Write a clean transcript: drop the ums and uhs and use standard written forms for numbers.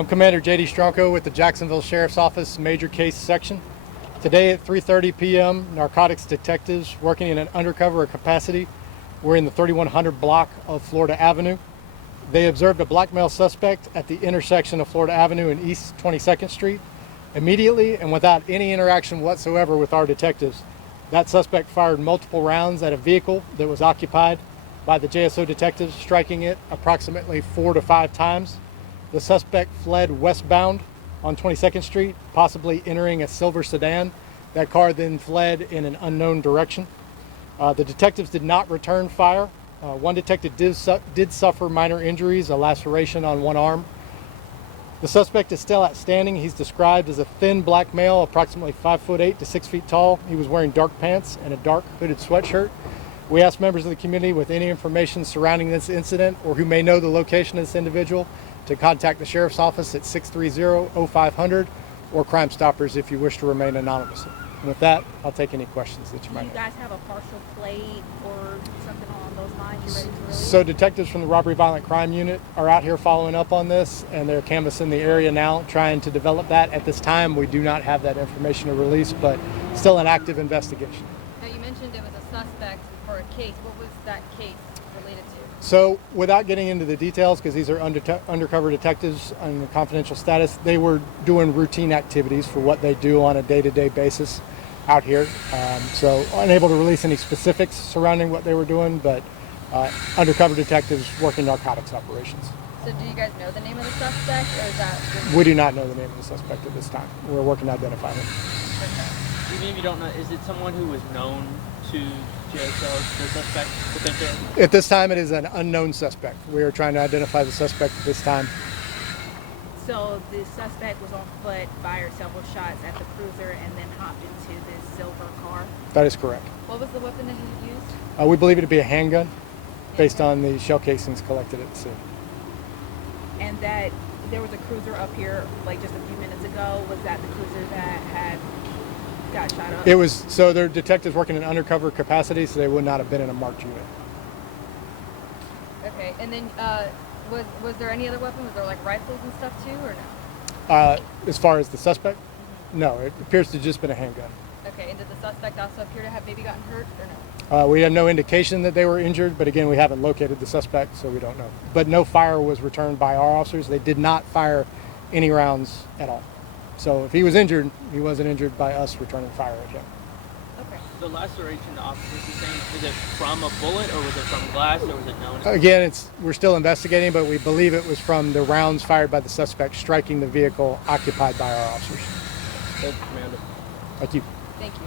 I'm Commander J.D. Stronko with the Jacksonville Sheriff's Office Major Case Section. Today at 3:30 p.m., narcotics detectives working in an undercover capacity were in the 3100 block of Florida Avenue. They observed a black male suspect at the intersection of Florida Avenue and East 22nd Street. Immediately and without any interaction whatsoever with our detectives, that suspect fired multiple rounds at a vehicle that was occupied by the JSO detectives, striking it approximately 4 to 5 times. The suspect fled westbound on 22nd Street, possibly entering a silver sedan. That car then fled in an unknown direction. The detectives did not return fire. One detective did suffer minor injuries, a laceration on one arm. The suspect is still outstanding. He's described as a thin black male, approximately 5'8" to 6 feet tall. He was wearing dark pants and a dark hooded sweatshirt. We asked members of the community with any information surrounding this incident or who may know the location of this individual to contact the Sheriff's Office at 630-0500 or Crime Stoppers if you wish to remain anonymous. And with that, I'll take any questions that you might have. Do you guys have a partial plate or something along those lines you're ready to release? So detectives from the Robbery Violent Crime Unit are out here following up on this, and they're canvassing the area now, trying to develop that. At this time, we do not have that information to release, but still an active investigation. Now, you mentioned it was a suspect for a case. What was that case related to? So without getting into the details, because these are undercover detectives on a confidential status, they were doing routine activities for what they do on a day-to-day basis out here. So unable to release any specifics surrounding what they were doing, but undercover detectives working narcotics operations. So do you guys know the name of the suspect, or is that... We do not know the name of the suspect at this time. We're working to identify him. Even if you don't know, is it someone who was known to JSO, the suspect, potentially? At this time, it is an unknown suspect. We are trying to identify the suspect at this time. So the suspect was on foot, fired several shots at the cruiser, and then hopped into this silver car? That is correct. What was the weapon that he used? We believe it to be a handgun based on the shell casings collected at the scene. And that there was a cruiser up here like just a few minutes ago. Was that the cruiser that had got shot up? It was, so they're detectives working in undercover capacity, so they would not have been in a marked unit. Okay, and then was there any other weapon? Was there like rifles and stuff too, or no? As far as the suspect, no, it appears to have just been a handgun. Okay, and did the suspect also appear to have maybe gotten hurt, or no? We have no indication that they were injured, but again, we haven't located the suspect, so we don't know. But no fire was returned by our officers. They did not fire any rounds at all. So if he was injured, he wasn't injured by us returning fire at him. Okay. The laceration the officers are saying, is it from a bullet, or was it from glass, or was it known? Again, we're still investigating, but we believe it was from the rounds fired by the suspect striking the vehicle occupied by our officers. Thank you, Commander. Thank you. Thank you.